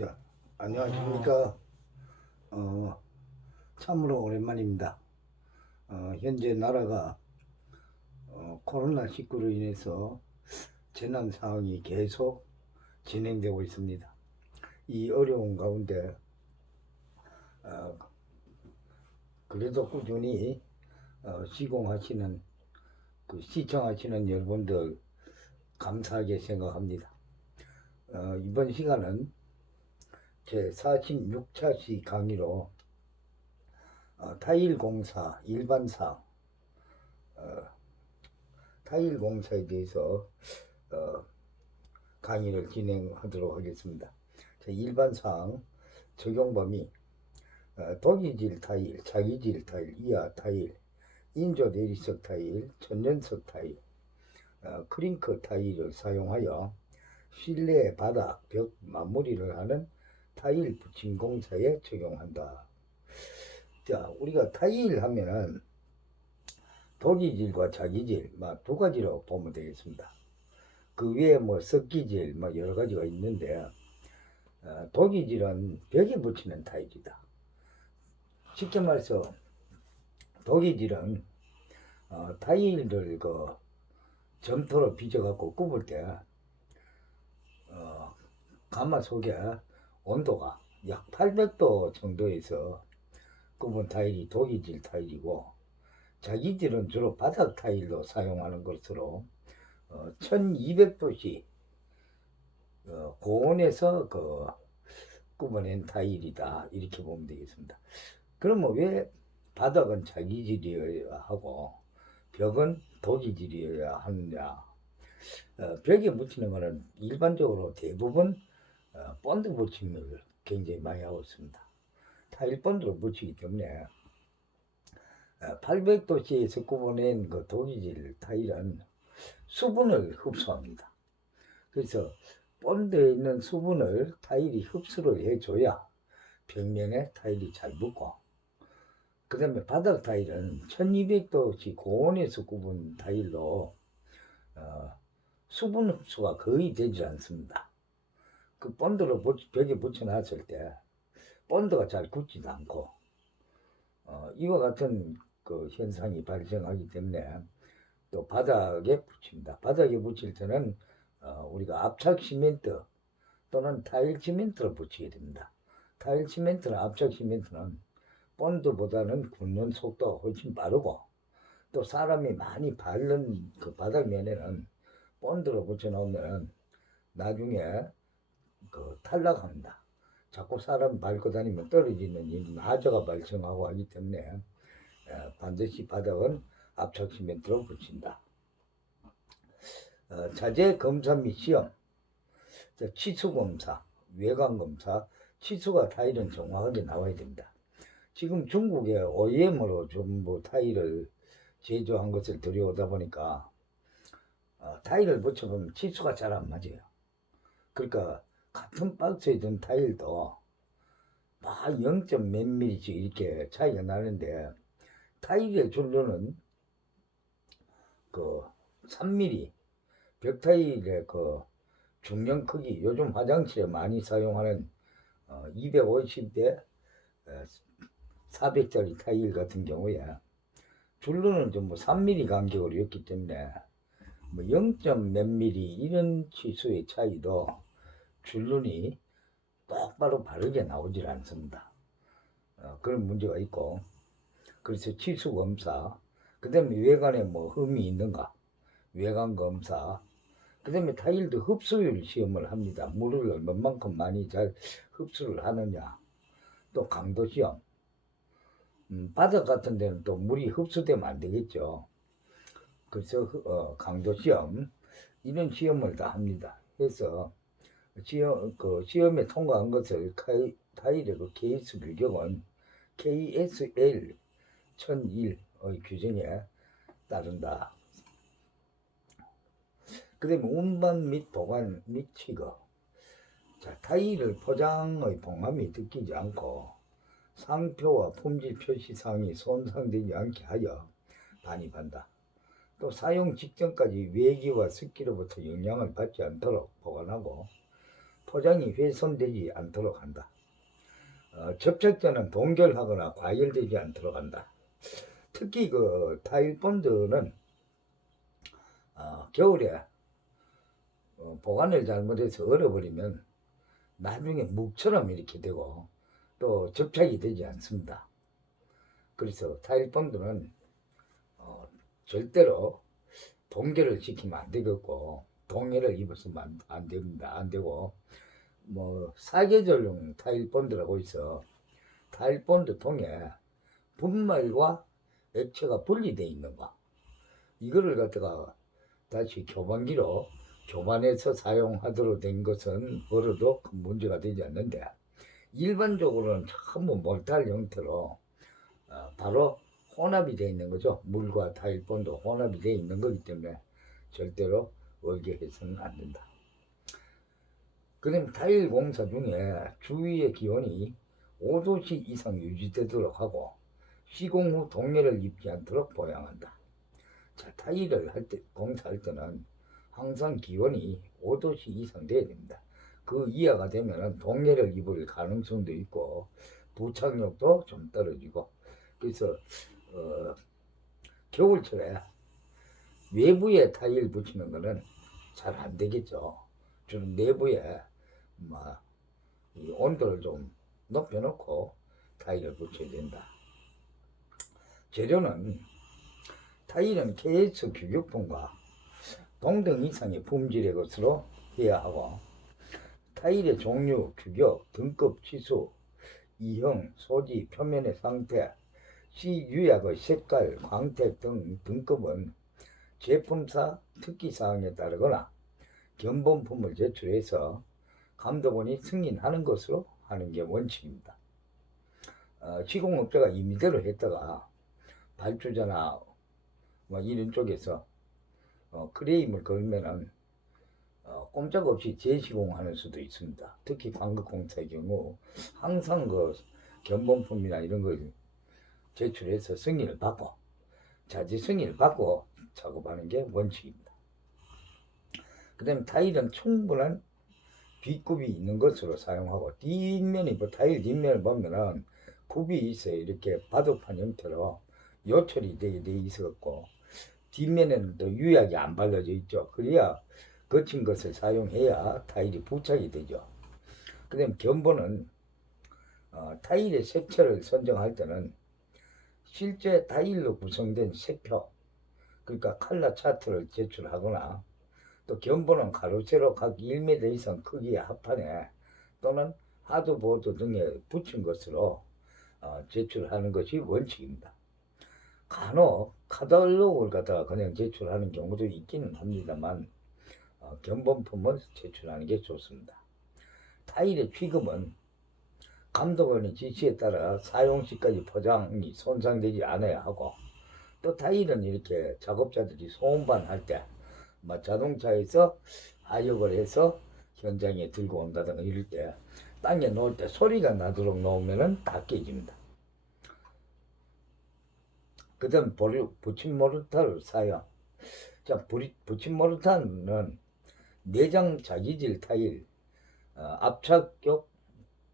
자, 안녕하십니까. 어, 참으로 오랜만입니다. 현재 나라가 코로나19로 인해서 재난 상황이 계속 진행되고 있습니다. 이 어려운 가운데 어, 그래도 꾸준히 시공하시는 시청하시는 여러분들 감사하게 생각합니다. 이번 시간은 제 46차 시 강의로 타일 공사 일반상 타일 공사에 대해서 강의를 진행하도록 하겠습니다. 일반상 적용 범위 독이질 타일, 자기질 타일, 이하 타일, 인조 대리석 타일, 천연석 타일, 크링크 타일을 사용하여 실내 바닥, 벽 마무리를 하는 타일 붙임 공사에 적용한다. 자, 우리가 타일 하면은 독이질과 자기질 두 가지로 보면 되겠습니다. 그 외에 석기질 여러 가지가 있는데 독이질은 벽에 붙이는 타일이다. 쉽게 말해서 독이질은 타일을 점토로 빚어갖고 굽을 때 가마 속에 온도가 약 800도 정도에서 굽은 타일이 독이질 타일이고, 자기질은 주로 바닥 타일로 사용하는 것으로 1200도씨 고온에서 굽어낸 타일이다, 이렇게 보면 되겠습니다. 그러면 왜 바닥은 자기질이어야 하고 벽은 독이질이어야 하느냐? 벽에 붙이는 것은 일반적으로 대부분 본드 붙임을 굉장히 많이 하고 있습니다. 타일 본드로 붙이기 때문에 800도씨에서 굽어낸 독이질 타일은 수분을 흡수합니다. 그래서 본드에 있는 수분을 타일이 흡수를 해줘야 벽면에 타일이 잘 붙고, 그 다음에 바닥 타일은 1200도씨 고온에서 굽은 타일로 수분 흡수가 거의 되지 않습니다. 그 본드로 벽에 붙여놨을 때 본드가 잘 굳지도 않고 이와 같은 현상이 발생하기 때문에 또 바닥에 붙입니다. 바닥에 붙일 때는 우리가 압착 시멘트 또는 타일 시멘트로 붙이게 됩니다. 타일 시멘트나 압착 시멘트는 본드보다는 굳는 속도가 훨씬 빠르고, 또 사람이 많이 밟는 그 바닥면에는 본드로 붙여놓으면 나중에 탈락합니다. 자꾸 사람 밟고 다니면 떨어지는 일은 하자가 발생하고 하기 때문에 반드시 바닥은 압착 시멘트로 붙인다. 자재 검사 및 시험, 치수 검사, 외관 검사, 치수가 타일은 정확하게 나와야 됩니다. 지금 중국에 OEM으로 전부 타일을 제조한 것을 들여오다 보니까 타일을 붙여보면 치수가 잘 안 맞아요. 그러니까 같은 박스에 든 타일도 0. 몇 밀리씩 이렇게 차이가 나는데, 타일의 줄로는 3mm, 벽 타일의 중량 크기, 요즘 화장실에 많이 사용하는 250대 400짜리 타일 같은 경우에 줄로는 전부 3mm 간격으로였기 때문에 0. 몇 밀리 이런 치수의 차이도 줄눈이 똑바로 바르게 나오질 않습니다. 그런 문제가 있고, 그래서 치수 검사, 그 다음에 외관에 흠이 있는가, 외관 검사, 그 다음에 타일도 흡수율 시험을 합니다. 물을 얼마만큼 많이 잘 흡수를 하느냐. 또 강도 시험, 바닥 같은 데는 또 물이 흡수되면 안 되겠죠. 그래서 강도 시험, 이런 시험을 다 합니다. 해서 시험에 통과한 것을 타일의 케이스 규격은 KSL 1001의 규정에 따른다. 그 다음에 운반 및 보관 및 취급. 타일을 포장의 봉함이 느끼지 않고 상표와 품질 표시사항이 손상되지 않게 하여 반입한다. 또 사용 직전까지 외기와 습기로부터 영향을 받지 않도록 보관하고, 포장이 훼손되지 않도록 한다. 접착제는 동결하거나 과열되지 않도록 한다. 특히 그 타일 본드는 겨울에 보관을 잘못해서 얼어버리면 나중에 묵처럼 이렇게 되고 또 접착이 되지 않습니다. 그래서 타일 본드는 절대로 동결을 시키면 안 되겠고 동해를 입었으면 안 됩니다. 안 되고 뭐 사계절용 타일 본드라고 있어. 타일 본드 통에 분말과 액체가 분리되어 있는 거. 이거를 갖다가 다시 교반기로 교반해서 사용하도록 된 것은 벌어도 큰 문제가 되지 않는데 일반적으로는 전부 몰탈 형태로 바로 혼합이 되어 있는 거죠. 물과 타일 본드 혼합이 되어 있는 거기 때문에 절대로 얼게 해서는 안 된다. 그 다음에 타일 공사 중에 주위의 기온이 5도씨 이상 유지되도록 하고 시공 후 동해를 입지 않도록 보양한다. 자, 타일을 할 때, 공사할 때는 항상 기온이 5도씨 이상 돼야 됩니다. 그 이하가 되면 동해를 입을 가능성도 있고 부착력도 좀 떨어지고 그래서 겨울철에 외부에 타일 붙이는 거는 잘 안 되겠죠. 좀 내부에 이 온도를 좀 높여놓고 타일을 붙여야 된다. 재료는 타일은 KS 규격품과 동등 이상의 품질의 것으로 해야 하고 타일의 종류, 규격, 등급, 치수, 이형, 소지, 표면의 상태, 시 유약의 색깔, 광택 등 등급은 제품사 특기사항에 따르거나 견본품을 제출해서 감독원이 승인하는 것으로 하는 게 원칙입니다. 시공업자가 임의대로 했다가 발주자나 이런 쪽에서 크레임을 걸면은 꼼짝없이 재시공하는 수도 있습니다. 특히 광급공사의 경우 항상 그 견본품이나 이런 걸 제출해서 승인을 받고 자재 승인을 받고 작업하는 게 원칙입니다. 그 다음에 타일은 충분한 빗굽이 있는 것으로 사용하고 뒷면이 타일 뒷면을 보면은 굽이 있어요. 이렇게 바둑판 형태로 요철이 되게 돼 있었고 뒷면에는 또 유약이 안 발라져 있죠. 그래야 거친 것을 사용해야 타일이 부착이 되죠. 그 다음에 견본은 타일의 색채를 선정할 때는 실제 타일로 구성된 색표 그러니까 컬러 차트를 제출하거나 또 견본은 가로 세로 각 1m 이상 크기의 합판에 또는 하드보드 등에 붙인 것으로 제출하는 것이 원칙입니다. 간혹 카탈로그를 갖다가 그냥 제출하는 경우도 있기는 합니다만 견본품을 제출하는 게 좋습니다. 타일의 취급은 감독원의 지시에 따라 사용 시까지 포장이 손상되지 않아야 하고 또 타일은 이렇게 작업자들이 소음반 때 자동차에서 하역을 해서 현장에 들고 온다든가 이럴 때 땅에 놓을 때 소리가 나도록 놓으면 다 깨집니다. 그 다음 붙임 모르타르 사용. 자, 붙임 모르타르는 내장 자기질 타일, 압착격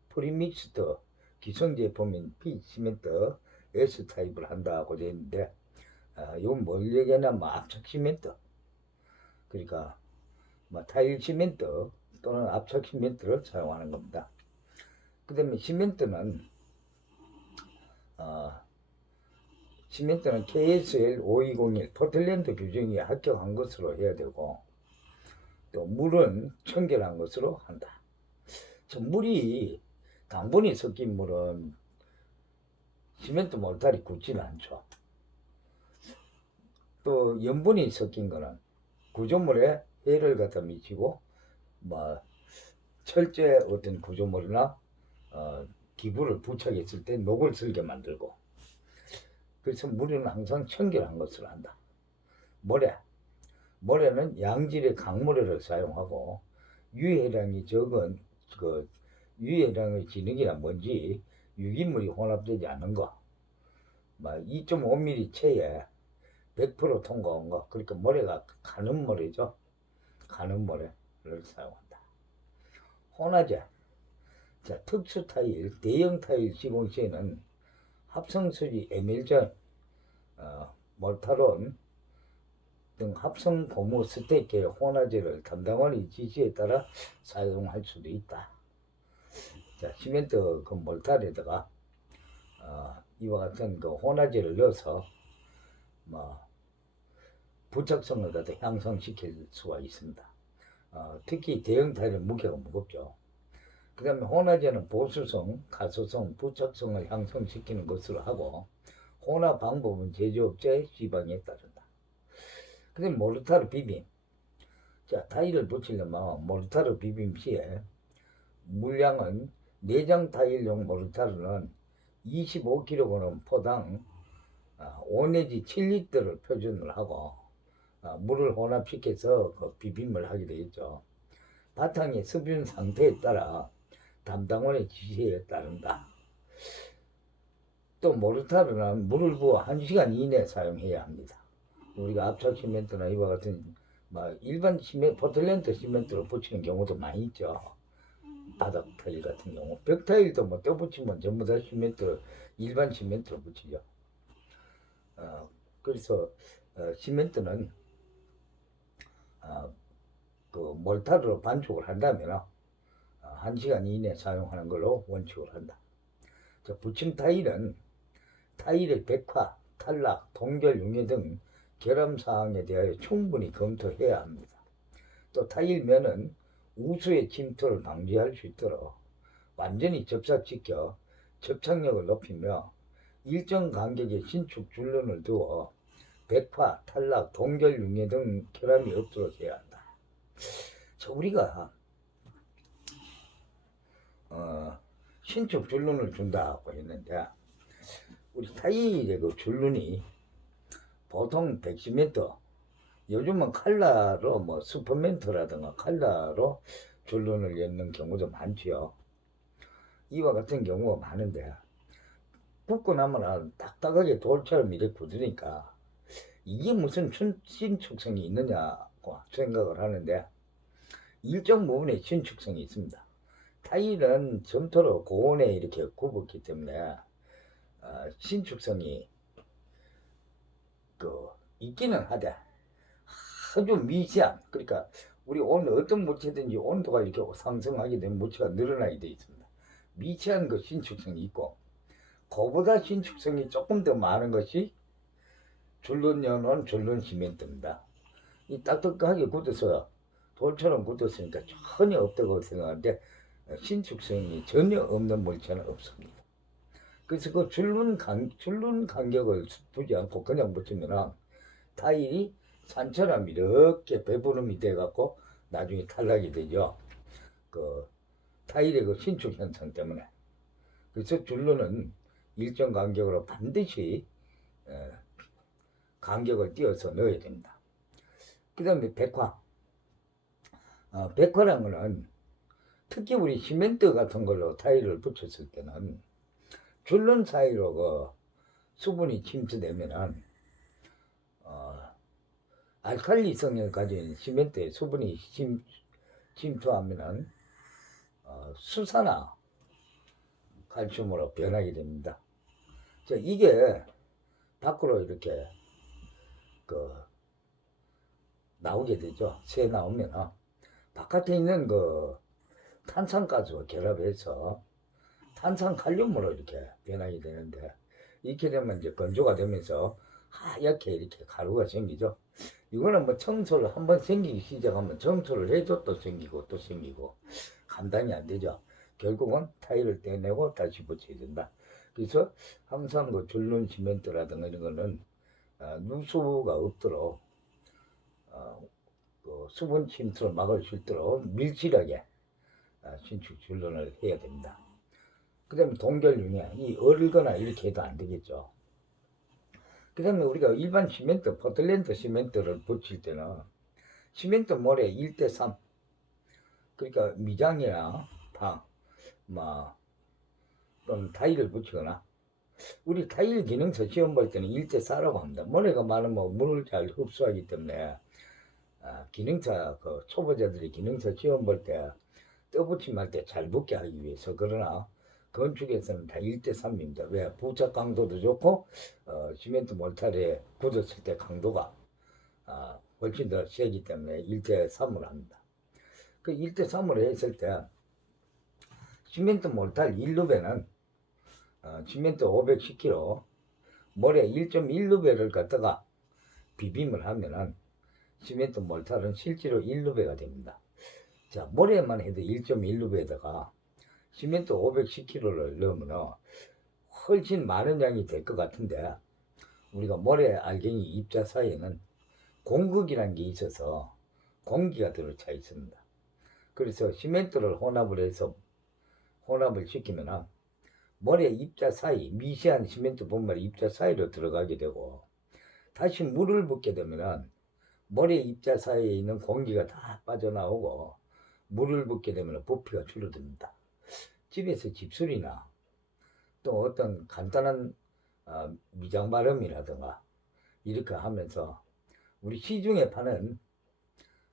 프리믹스드 기성 제품인 P 시멘트 S 타입을 한다고 되어 있는데 이건 뭘 얘기하냐면 압착 시멘트 그러니까 타일 시멘트 또는 압착 시멘트를 사용하는 겁니다. 그 다음에 시멘트는 KSL 5201 포틀랜드 규정에 합격한 것으로 해야 되고 또 물은 청결한 것으로 한다. 물이 당분이 섞인 물은 시멘트 몰탈이 굳지는 않죠. 또 염분이 섞인 거는 구조물에 해를 갖다 미치고 철제 어떤 구조물이나 기부를 부착했을 때 녹을 슬게 만들고 그래서 물은 항상 청결한 것으로 한다. 모래는 양질의 강모래를 사용하고 유해량이 적은 유해량의 진흙이나 먼지 유기물이 혼합되지 않은 거 2.5mm 체에 100% 통과한 거 그러니까 모래가 가는 모래죠. 가는 모래를 사용한다. 혼화재. 자, 특수 타일, 대형 타일 시공 시에는 합성수지 에밀전, 몰타론 등 합성 고무 스테이크의 혼화재를 담당원의 지시에 따라 사용할 수도 있다. 자, 시멘트 그 몰타에다가 이와 같은 그 혼화재를 넣어서 뭐 부착성을 갖다 향상시킬 수가 있습니다. 특히 대형 타일은 무게가 무겁죠. 그 다음에 혼화재는 보수성, 가소성, 부착성을 향상시키는 것으로 하고 혼화 방법은 제조업자의 지방에 따른다. 그 다음에 모르타르 비빔. 자, 타일을 붙이려면 모르타르 비빔 시에 물량은 내장 타일용 모르타르는 25kg 포당 5 내지 7리터를 표준을 하고 물을 혼합시켜서 그 비빔을 하게 되겠죠. 바탕의 습윤 상태에 따라 담당원의 지시에 따른다. 또 모르타르는 물을 부어 1시간 이내에 사용해야 합니다. 우리가 압착 시멘트나 이와 같은 일반 시멘트, 포틀랜드 시멘트로 붙이는 경우도 많이 있죠. 바닥 타일 같은 경우, 벽 타일도 뭐 떼붙이면 전부 다 시멘트, 일반 시멘트로 붙이죠. 그래서 시멘트는 그 몰타르로 반죽을 한다면 1시간 이내 사용하는 걸로 원칙을 한다. 자, 붙임 타일은 타일의 백화, 탈락, 동결 융해 등 결함 사항에 대하여 충분히 검토해야 합니다. 또 타일면은 우수의 침투를 방지할 수 있도록 완전히 접착시켜 접착력을 높이며 일정 간격의 신축 줄눈을 두어 백화, 탈락, 동결 융해 등 결함이 없도록 해야 한다. 자, 우리가 신축 줄눈을 준다고 했는데 우리 타일의 그 줄눈이 보통 백시멘트, 요즘은 칼라로 뭐 슈퍼멘트라든가 칼라로 줄눈을 엮는 경우도 많지요. 이와 같은 경우가 많은데 붓고 나면 딱딱하게 돌처럼 이렇게 굳으니까 이게 무슨 신축성이 있느냐고 생각을 하는데 일정 부분에 신축성이 있습니다. 타일은 점토로 고온에 이렇게 굽었기 때문에 신축성이 있기는 하되 아주 미세한, 그러니까 우리 오늘 어떤 물체든지 온도가 이렇게 상승하게 되면 물체가 늘어나게 되어 있습니다. 미세한 그 신축성이 있고 그보다 신축성이 조금 더 많은 것이 줄눈 여놓은 줄눈 시멘트입니다. 이 딱딱하게 굳어서 돌처럼 굳었으니까 전혀 없다고 생각하는데 신축성이 전혀 없는 물체는 없습니다. 그래서 그 줄눈 간격을 두지 않고 그냥 붙이면 타일이 산처럼 이렇게 배부름이 돼갖고 나중에 탈락이 되죠. 그 타일의 그 신축 현상 때문에. 그래서 줄눈은 일정 간격으로 반드시 간격을 띄어서 넣어야 됩니다. 그 다음에 백화. 백화라는 거는 특히 우리 시멘트 같은 걸로 타일을 붙였을 때는 줄눈 사이로 그 수분이 침투되면은 알칼리성을 가진 시멘트에 수분이 침투하면은 수산화 칼슘으로 변하게 됩니다. 자, 이게 밖으로 이렇게 나오게 되죠. 새 나오면 바깥에 있는 그 탄산가스와 결합해서 탄산칼륨으로 이렇게 변하게 되는데 이렇게 되면 이제 건조가 되면서 하얗게 이렇게 가루가 생기죠. 이거는 뭐 청소를 한번 생기기 시작하면 청소를 해도 또 생기고 또 생기고 감당이 안 되죠. 결국은 타일을 떼내고 다시 붙여야 된다. 그래서 항상 그 줄눈 시멘트라든가 이런 거는 누수가 없도록 그 수분 침투를 막을 수 있도록 밀실하게 신축 줄눈을 해야 됩니다. 그 다음에 동결융해, 이 얼거나 이렇게 해도 안 되겠죠. 그 다음에 우리가 일반 시멘트, 포틀랜드 시멘트를 붙일 때는 시멘트 모래 1:3, 그러니까 미장이나 또는 타일을 붙이거나, 우리 타일 기능서 시험 볼 때는 1:4라고 합니다. 모래가 많으면 물을 잘 흡수하기 때문에 기능사, 그 초보자들이 기능서 시험 볼 때 떠붙임할 때 잘 붙게 하기 위해서. 그러나 건축에서는 다 1대3입니다. 왜? 부착 강도도 좋고 시멘트 몰탈에 굳었을 때 강도가 훨씬 더 세기 때문에 1대3으로 합니다. 그 1대3으로 했을 때 시멘트 몰탈 1루배는 시멘트 510kg 모래 1.1루배를 갖다가 비빔을 하면은 시멘트 몰탈은 실제로 1루배가 됩니다. 자, 모래만 해도 1.1루배에다가 시멘트 510kg를 넣으면 훨씬 많은 양이 될 것 같은데, 우리가 모래 알갱이 입자 사이에는 공극이라는 게 있어서 공기가 들어차 있습니다. 그래서 시멘트를 혼합을 시키면 모래 입자 사이, 미세한 시멘트 분말이 입자 사이로 들어가게 되고, 다시 물을 붓게 되면 모래 입자 사이에 있는 공기가 다 빠져나오고, 물을 붓게 되면 부피가 줄어듭니다. 집에서 집수리나 또 어떤 간단한 미장 바름이라든가 이렇게 하면서 우리 시중에 파는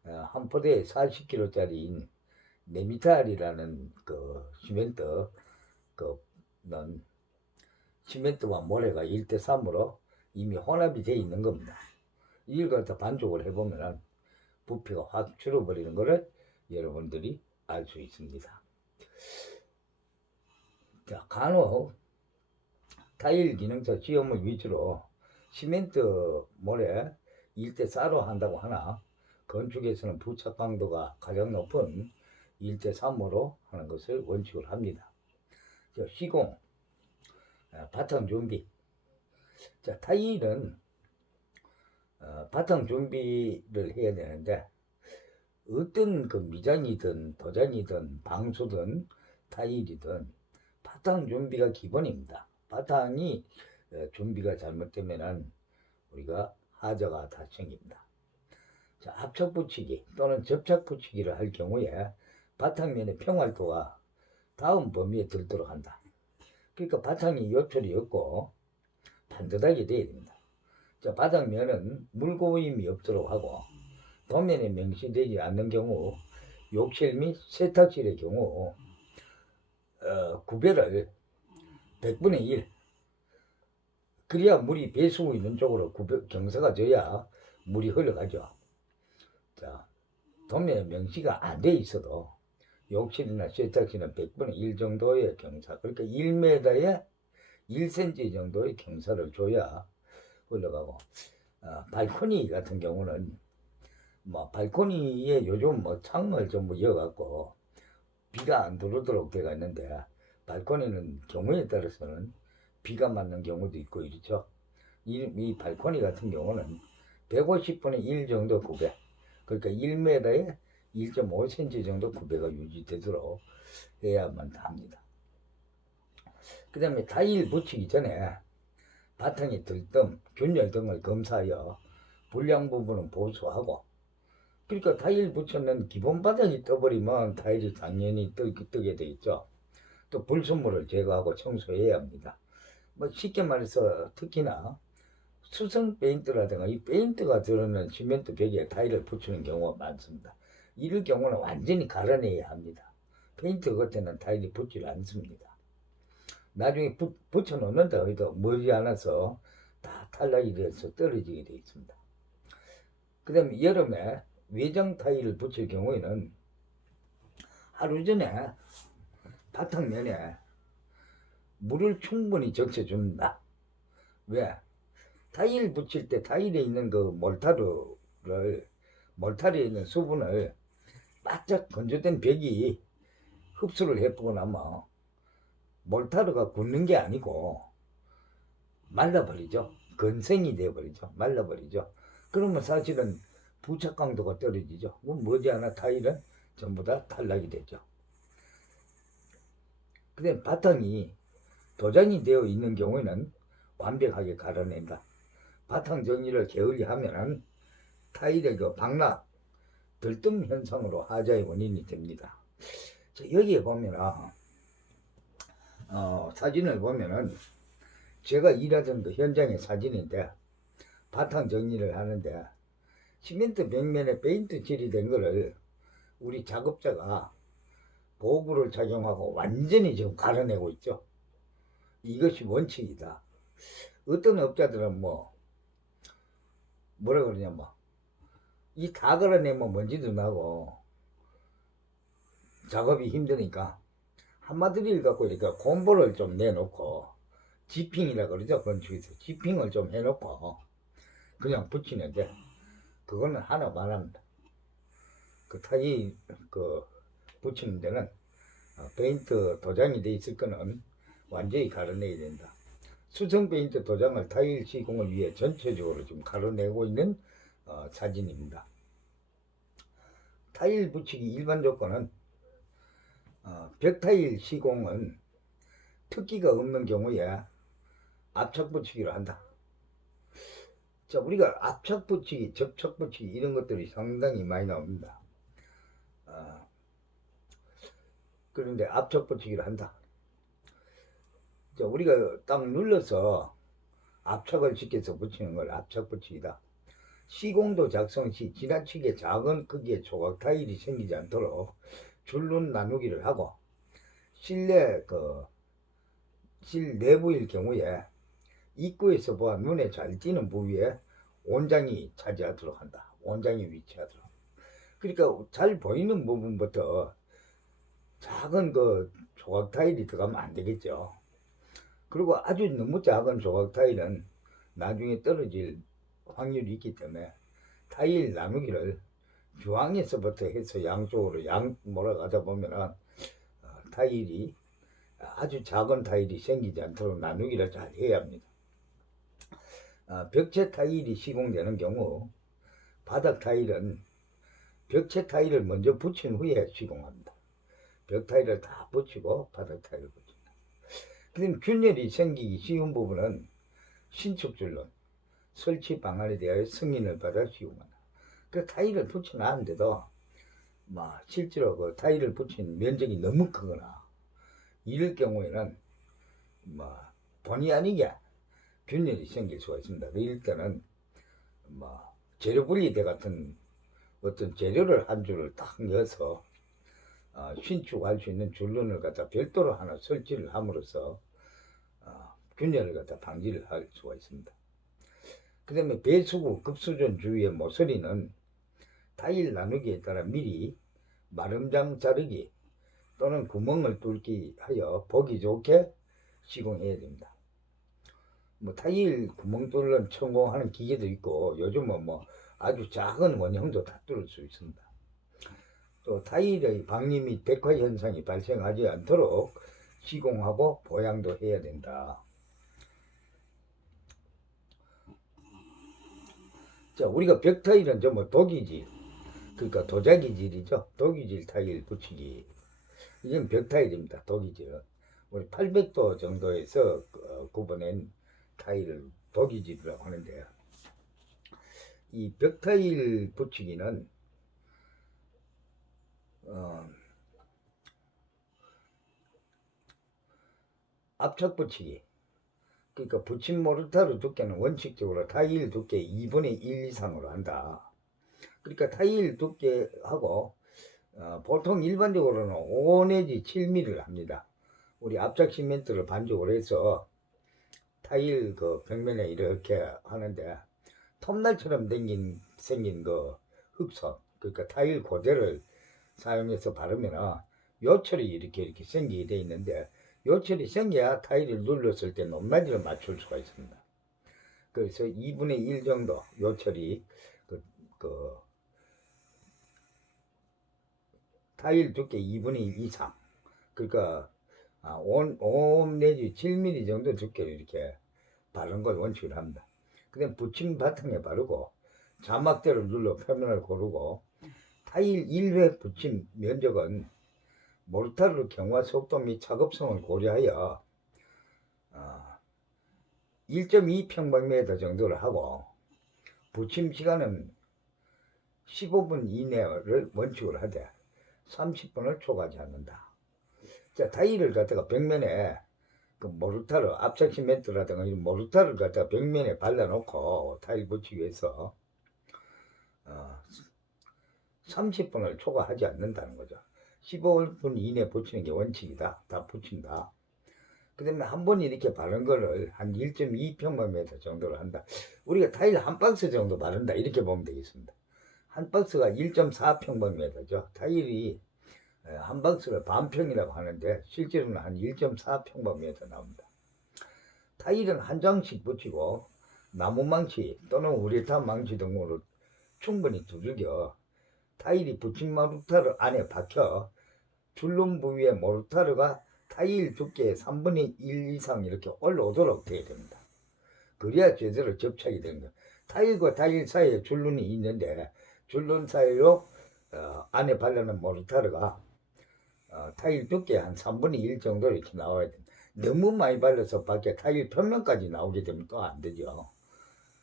한 포대에 40kg짜리인 네미탈이라는 그 시멘트 는 시멘트와 모래가 1대3으로 이미 혼합이 되어 있는 겁니다. 이걸 갖다 반죽을 해보면 부피가 확 줄어버리는 것을 여러분들이 알 수 있습니다. 자, 간혹 타일 기능사 시험을 위주로 시멘트 모래 1대4로 한다고 하나 건축에서는 부착 강도가 가장 높은 1대3으로 하는 것을 원칙으로 합니다. 자, 시공 바탕 준비. 자, 타일은 바탕 준비를 해야 되는데 어떤 그 미장이든 도장이든 방수든 타일이든 바탕 준비가 기본입니다. 바탕이 준비가 잘못되면 우리가 하자가 다 생깁니다. 자, 압착 붙이기 또는 접착 붙이기를 할 경우에 바탕면의 평활도가 다음 범위에 들도록 한다. 그러니까 바탕이 요철이 없고 반듯하게 되어야 됩니다. 자, 바닥면은 물고임이 없도록 하고 도면에 명시되지 않는 경우 욕실 및 세탁실의 경우 구별을 100분의 1 그래야 물이 배수구 있는 쪽으로 경사가 져야 물이 흘러가죠. 자, 도면에 명시가 안 돼 있어도 욕실이나 세탁실은 100분의 1 정도의 경사, 그러니까 1m에 1cm 정도의 경사를 줘야 흘러가고, 발코니 같은 경우는 뭐 발코니에 요즘 뭐 창문을 전부 여갖고 비가 안 들어오도록 되어 있는데, 발코니는 경우에 따라서는 비가 맞는 경우도 있고 이렇죠. 이 발코니 같은 경우는 150분의 1 정도 구배, 그러니까 1m에 1.5cm 정도 구배가 유지되도록 해야만 합니다. 그 다음에 타일 붙이기 전에 바탕에 들뜸, 균열 등을 검사하여 불량 부분은 보수하고, 그러니까 타일 붙였는 기본 바닥이 떠버리면 타일이 당연히 뜨게 돼 있죠. 또 불순물을 제거하고 청소해야 합니다. 뭐 쉽게 말해서 특히나 수성 페인트라든가 이 페인트가 들어있는 시멘트 벽에 타일을 붙이는 경우가 많습니다. 이럴 경우는 완전히 갈아내야 합니다. 페인트 겉에는 타일이 붙지 않습니다. 나중에 붙여 놓는다 해도 머지않아서 다 탈락이 돼서 떨어지게 되어 있습니다. 그 다음에 여름에 외장 타일을 붙일 경우에는 하루 전에 바탕면에 물을 충분히 적셔줍니다. 왜? 타일 붙일 때 타일에 있는 그 몰타르에 있는 수분을 바짝 건조된 벽이 흡수를 해보고 나면 몰타르가 굳는 게 아니고 말라버리죠. 건생이 되어버리죠. 말라버리죠. 그러면 사실은 부착 강도가 떨어지죠. 머지않아 타일은 전부 다 탈락이 되죠. 그 다음에 바탕이 도장이 되어 있는 경우에는 완벽하게 갈아낸다. 바탕 정리를 게을리하면 타일의 그 방락, 들뜸 현상으로 하자의 원인이 됩니다. 자, 여기에 보면 사진을 보면은 제가 일하던 그 현장의 사진인데, 바탕 정리를 하는데 시멘트 벽면에 페인트 칠이 된 거를 우리 작업자가 보호구를 착용하고 완전히 지금 가려내고 있죠. 이것이 원칙이다. 어떤 업자들은 뭐라 그러냐, 이 다 걸어내면 먼지도 나고 작업이 힘드니까 한마디를 갖고 이렇게 콤보를 좀 내놓고 지핑이라 그러죠. 건축에서 지핑을 좀 해놓고 그냥 붙이는데, 그거는 하나 말합니다. 그 타일 붙이는 데는 페인트 도장이 돼 있을 거는 완전히 가려내야 된다. 수성 페인트 도장을 타일 시공을 위해 전체적으로 좀 가려내고 있는 사진입니다. 타일 붙이기 일반 조건은 벽타일 시공은 특기가 없는 경우에 압착 붙이기를 한다. 자, 우리가 압착 붙이기, 접착 붙이기 이런 것들이 상당히 많이 나옵니다. 그런데 압착 붙이기를 한다. 자, 우리가 딱 눌러서 압착을 시켜서 붙이는 걸 압착 붙이기다. 시공도 작성 시 지나치게 작은 크기의 조각 타일이 생기지 않도록 줄눈 나누기를 하고, 실내 실 내부일 경우에 입구에서 보아 눈에 잘 띄는 부위에 온장이 차지하도록 한다. 온장이 위치하도록. 그러니까 잘 보이는 부분부터 작은 조각 타일이 들어가면 안 되겠죠. 그리고 아주 너무 작은 조각 타일은 나중에 떨어질 확률이 있기 때문에 타일 나누기를 중앙에서부터 해서 양쪽으로 몰아가다 보면은 타일이 아주 작은 타일이 생기지 않도록 나누기를 잘 해야 합니다. 벽체 타일이 시공되는 경우 바닥 타일은 벽체 타일을 먼저 붙인 후에 시공합니다. 벽 타일을 다 붙이고 바닥 타일을 붙입니다. 그럼 균열이 생기기 쉬운 부분은 신축줄로 설치 방안에 대하여 승인을 받아 시공한다. 그 타일을 붙여놨는데도 실제로 그 타일을 붙인 면적이 너무 크거나 이럴 경우에는 본의 아니게 균열이 생길 수가 있습니다. 이럴 때는 재료 분리대 같은 어떤 재료를 한 줄을 딱 넣어서 신축할 수 있는 줄눈을 갖다 별도로 하나 설치를 함으로써 균열을 갖다 방지를 할 수가 있습니다. 그 다음에 배수구 급수전 주위의 모서리는 타일 나누기에 따라 미리 마름장 자르기 또는 구멍을 뚫기 하여 보기 좋게 시공해야 됩니다. 타일 구멍 뚫는 천공하는 기계도 있고, 요즘은 아주 작은 원형도 다 뚫을 수 있습니다. 또 타일의 방리 및 백화 현상이 발생하지 않도록 시공하고 보양도 해야 된다. 자, 우리가 벽 타일은 도기질, 그러니까 도자기질이죠. 도기질 타일 붙이기. 이건 벽 타일입니다. 도기질은 우리 800도 정도에서 구분한 타일을 도기질이라고 하는데요. 이 벽 타일 붙이기는 압착 붙이기, 그러니까 붙임 모르타르 두께는 원칙적으로 타일 두께 2분의 1 이상으로 한다. 그러니까 타일 두께하고 보통 일반적으로는 5 내지 7mm를 합니다. 우리 압착 시멘트를 반죽을 해서 타일 벽면에 이렇게 하는데, 톱날처럼 생긴 흑선, 그러니까 타일 고대를 사용해서 바르면 요철이 이렇게 생기게 되어 있는데, 요철이 생겨야 타일을 눌렀을 때 높낮이를 맞출 수가 있습니다. 그래서 2분의 1 정도 요철이 타일 두께 2분의 1 이상, 그러니까 5 내지 7mm 정도 두께를 이렇게 바른 걸 원칙으로 합니다. 그다음 붙임 바탕에 바르고 자막대를 눌러 표면을 고르고, 타일 1회 붙임 면적은 모르타르 경화 속도 및 작업성을 고려하여 1.2평방미터 정도를 하고, 붙임 시간은 15분 이내를 원칙으로 하되 30분을 초과하지 않는다. 자, 타일을 갖다가 벽면에 모르타르, 압착 시멘트라든가 이런 모르타르를 갖다가 벽면에 발라놓고 타일 붙이기 위해서 30분을 초과하지 않는다는 거죠. 15분 이내 붙이는 게 원칙이다. 다 붙인다. 그 다음에 한 번 이렇게 바른 거를 한 1.2평방미터 정도로 한다. 우리가 타일 한 박스 정도 바른다. 이렇게 보면 되겠습니다. 한 박스가 1.4평방미터죠. 타일이 한 박스를 반평이라고 하는데 실제로는 한 1.4평방미터 나옵니다. 타일은 한 장씩 붙이고 나무 망치 또는 우레탄 망치 등으로 충분히 두들겨 타일이 붙인 모르타르 안에 박혀 줄눈 부위에 모르타르가 타일 두께의 3분의 1 이상 이렇게 올라오도록 되어야 됩니다. 그래야 제대로 접착이 됩니다. 타일과 타일 사이에 줄눈이 있는데 줄눈 사이로 안에 바르는 모르타르가 타일 두께 한 3분의 1 정도 이렇게 나와야 됩니다. 너무 많이 발라서 밖에 타일 표면까지 나오게 되면 또 안 되죠.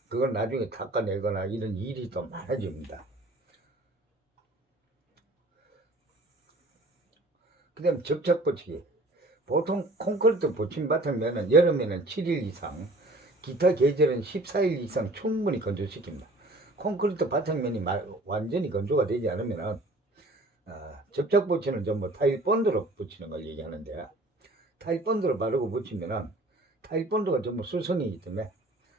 그건 나중에 닦아내거나 이런 일이 더 많아집니다. 그 다음 접착 붙이기. 보통 콘크리트 붙임 바탕면은 여름에는 7일 이상, 기타 계절은 14일 이상 충분히 건조시킵니다. 콘크리트 바탕면이 완전히 건조가 되지 않으면 접착 붙이는 전부 타일 본드로 붙이는 걸 얘기하는데, 타일 본드로 바르고 붙이면은 타일 본드가 전부 수성이기 때문에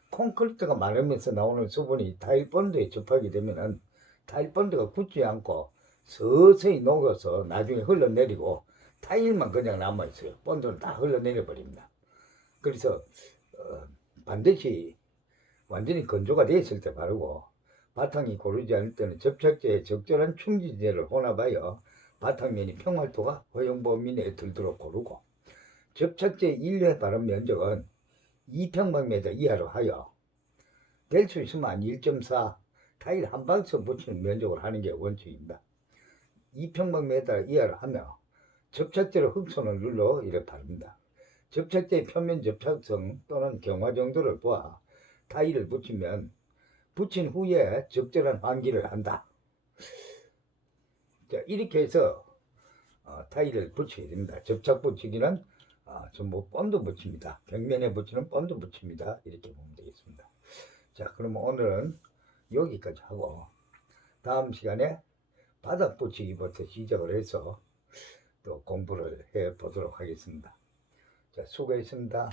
콘크리트가 마르면서 나오는 수분이 타일 본드에 접하게 되면은 타일 본드가 굳지 않고 서서히 녹아서 나중에 흘러내리고 타일만 그냥 남아있어요. 본드는 다 흘러내려 버립니다. 그래서 반드시 완전히 건조가 되었을 때 바르고 바탕이 고르지 않을 때는 접착제에 적절한 충지제를 혼합하여 바탕면이 평활도가 허용 범위 내에 들도록 고르고, 접착제 1회 바른 면적은 2평방미터 이하로 하여 될 수 있으면 한 1.4 타일 한 박스 붙이는 면적으로 하는 게 원칙입니다. 2평방미터 이하로 하며 접착제로 흑선을 눌러 이렇게 바릅니다. 접착제의 표면 접착성 또는 경화 정도를 보아 타일을 붙이면 붙인 후에 적절한 환기를 한다. 자, 이렇게 해서 타일을 붙여야 됩니다. 접착 붙이기는 전부 본드 붙입니다. 벽면에 붙이는 본드 붙입니다. 이렇게 보면 되겠습니다. 자, 그러면 오늘은 여기까지 하고 다음 시간에 바닥 붙이기부터 시작을 해서 또 공부를 해 보도록 하겠습니다. 자, 수고했습니다.